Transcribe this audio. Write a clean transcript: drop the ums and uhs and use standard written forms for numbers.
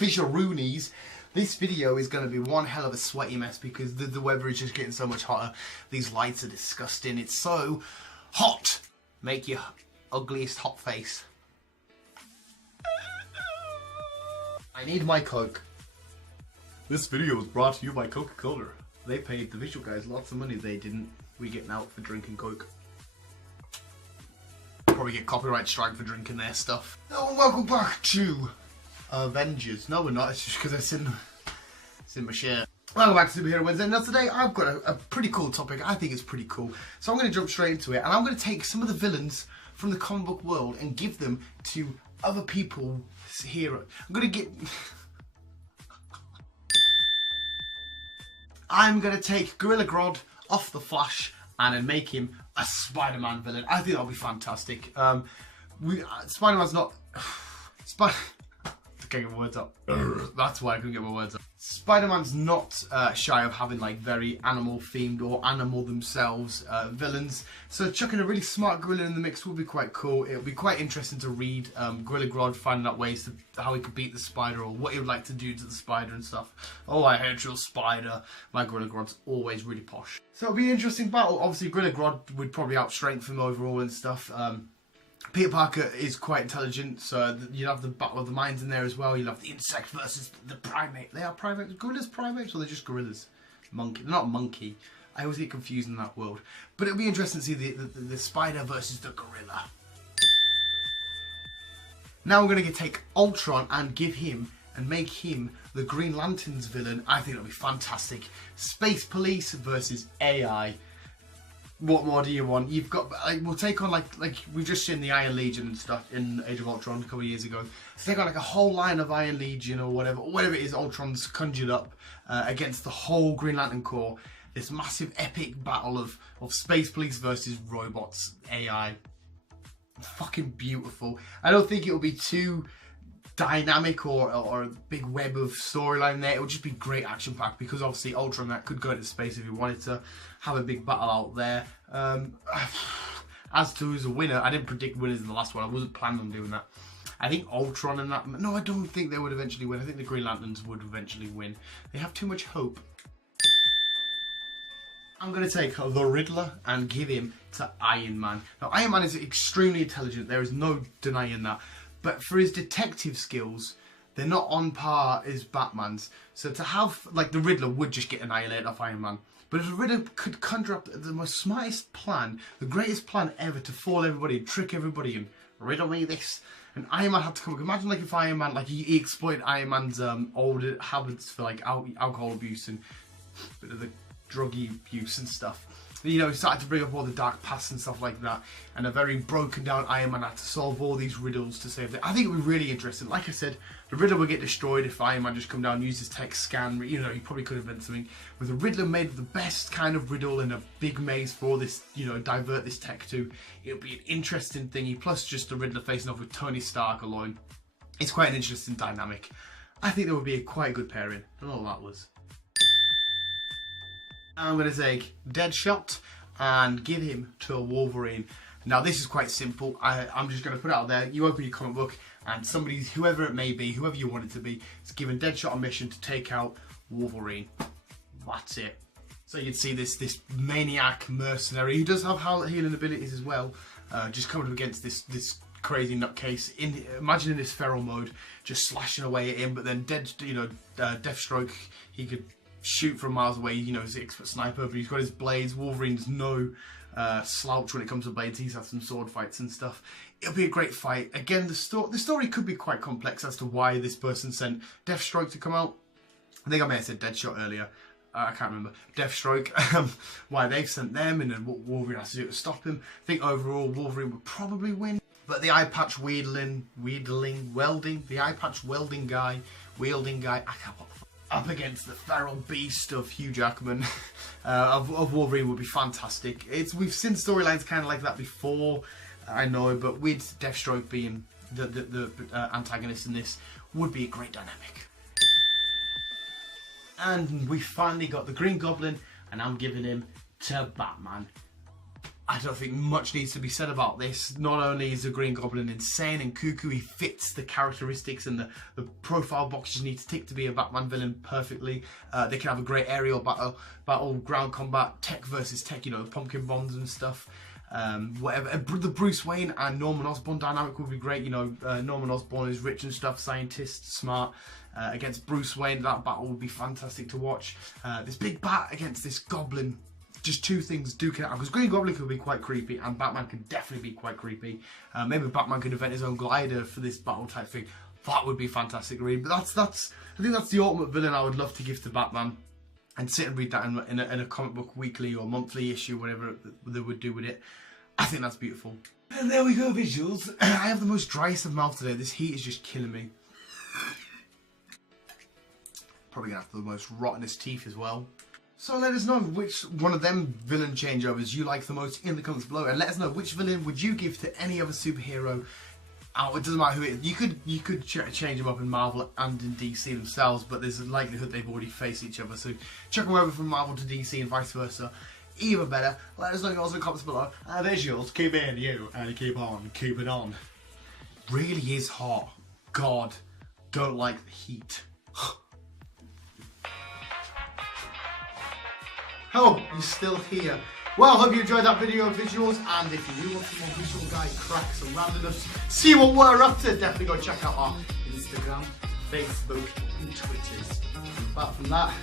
Fisheroonies. This video is going to be one hell of a sweaty mess because the weather is just getting so much hotter. These lights are disgusting. It's so hot. Make your ugliest hot face. I need my Coke. This video was brought to you by Coca-Cola. They paid the visual guys lots of money. They didn't. We getting out for drinking Coke. Probably get copyright strike for drinking their stuff. Hello and welcome back to Avengers. No, we're not. It's just because it's in my shirt. Welcome back to Superhero Wednesday. Now today I've got a pretty cool topic. I think it's pretty cool. So I'm going to jump straight into it, and I'm going to take some of the villains from the comic book world and give them to other people's heroes. I'm going to take Gorilla Grodd off the Flash and then make him a Spider-Man villain. I think that'll be fantastic. Spider-Man's not... I can't get my words up. That's why I couldn't get my words up. Spider-Man's not shy of having like very animal-themed or animal themselves villains. So chucking a really smart gorilla in the mix would be quite cool. It'll be quite interesting to read Gorilla Grodd finding out ways to how he could beat the spider or what he would like to do to the spider and stuff. Oh, I hate your spider. My Gorilla Grodd's always really posh. So it'll be an interesting battle. Obviously, Gorilla Grodd would probably outstrength him overall and stuff. Peter Parker is quite intelligent, so you'll have the battle of the minds in there as well. You'll have the insect versus the primate. They are primates. Gorillas primates, or they're just gorillas? Monkey. They're not monkey. I always get confused in that world. But it'll be interesting to see the spider versus the gorilla. Now we're going to take Ultron and give him and make him the Green Lantern's villain. I think it'll be fantastic. Space Police versus AI. What more do you want? You've got, we'll take on like we've just seen the Iron Legion and stuff in Age of Ultron a couple of years ago. Let's take on like a whole line of Iron Legion or whatever it is Ultron's conjured up against the whole Green Lantern Corps. This massive epic battle of Space Police versus robots, AI. Fucking beautiful. I don't think it'll be too dynamic or a big web of storyline there. It would just be great action packed because obviously Ultron that could go into space if he wanted to have a big battle out there. As to who's a winner, I didn't predict winners in the last one. I wasn't planning on doing that. I think Ultron and that... No, I don't think they would eventually win. I think the Green Lanterns would eventually win. They have too much hope. I'm going to take the Riddler and give him to Iron Man. Now, Iron Man is extremely intelligent. There is no denying that. But for his detective skills, they're not on par as Batman's. So to have, like, the Riddler would just get annihilated off Iron Man. But if the Riddler could conjure up the most smartest plan, the greatest plan ever to fool everybody and trick everybody and riddle me this, and Iron Man had to come. Imagine like if Iron Man, like he exploited Iron Man's old habits for like alcohol abuse and a bit of the druggy abuse and stuff. You know, he started to bring up all the dark past and stuff like that, and a very broken down Iron Man had to solve all these riddles to save them. I think it would be really interesting. Like I said, the Riddler would get destroyed if Iron Man just come down and use his tech scan. You know, he probably could have been something. With the Riddler made the best kind of riddle in a big maze for all this, you know, divert this tech to. It would be an interesting thingy. Plus, just the Riddler facing off with Tony Stark alone. It's quite an interesting dynamic. I think there would be a quite good pairing. I don't know what that was. I'm going to take Deadshot and give him to a Wolverine. Now this is quite simple. I'm just going to put it out there. You open your comic book and somebody, whoever it may be, whoever you want it to be, is given Deadshot a mission to take out Wolverine. That's it. So you'd see this maniac mercenary who does have healing abilities as well, just coming up against this crazy nutcase. Imagine in this feral mode, just slashing away at him. But then Deathstroke, he could shoot from miles away, you know, he's an expert sniper, but he's got his blades. Wolverine's no slouch when it comes to blades. He's had some sword fights and stuff. It'll be a great fight. Again, the story could be quite complex as to why this person sent Deathstroke to come out. I think I may have said Deadshot earlier. I can't remember. Deathstroke, why they've sent them and then what Wolverine has to do to stop him. I think overall Wolverine would probably win. But the eye patch welding guy, I can't up against the feral beast of Hugh Jackman of Wolverine would be fantastic. We've seen storylines kind of like that before, I know, but with Deathstroke being the antagonist in this, would be a great dynamic. And we finally got the Green Goblin, and I'm giving him to Batman. I don't think much needs to be said about this. Not only is the Green Goblin insane and cuckoo, he fits the characteristics and the profile boxes you need to tick to be a Batman villain perfectly. They can have a great aerial battle, ground combat, tech versus tech, you know, pumpkin bombs and stuff. Whatever. The Bruce Wayne and Norman Osborn dynamic would be great. You know, Norman Osborn is rich and stuff, scientist, smart. Against Bruce Wayne, that battle would be fantastic to watch. This big bat against this goblin. Just two things duking it out, because Green Goblin could be quite creepy and Batman can definitely be quite creepy. Maybe Batman could invent his own glider for this battle type thing. That would be fantastic to read. But I think that's the ultimate villain I would love to give to Batman, and sit and read that in a comic book weekly or monthly issue, whatever they would do with it. I think that's beautiful. And there we go, visuals. I have the most driest of mouth today. This heat is just killing me. Probably gonna have the most rottenest teeth as well. So let us know which one of them villain changeovers you like the most in the comments below, and let us know which villain would you give to any other superhero. It doesn't matter who it is. You could change them up in Marvel and in DC themselves, but there's a likelihood they've already faced each other. So check them over from Marvel to DC and vice versa. Even better, let us know yours in the comments below. And visuals, keep in you and keep on keeping on. Really is hot. God, don't like the heat. Oh, you're still here. Well, hope you enjoyed that video of visuals, and if you do want some more visual guy cracks and randomness, see what we're up to, definitely go check out our Instagram, Facebook, and Twitters. Apart from that,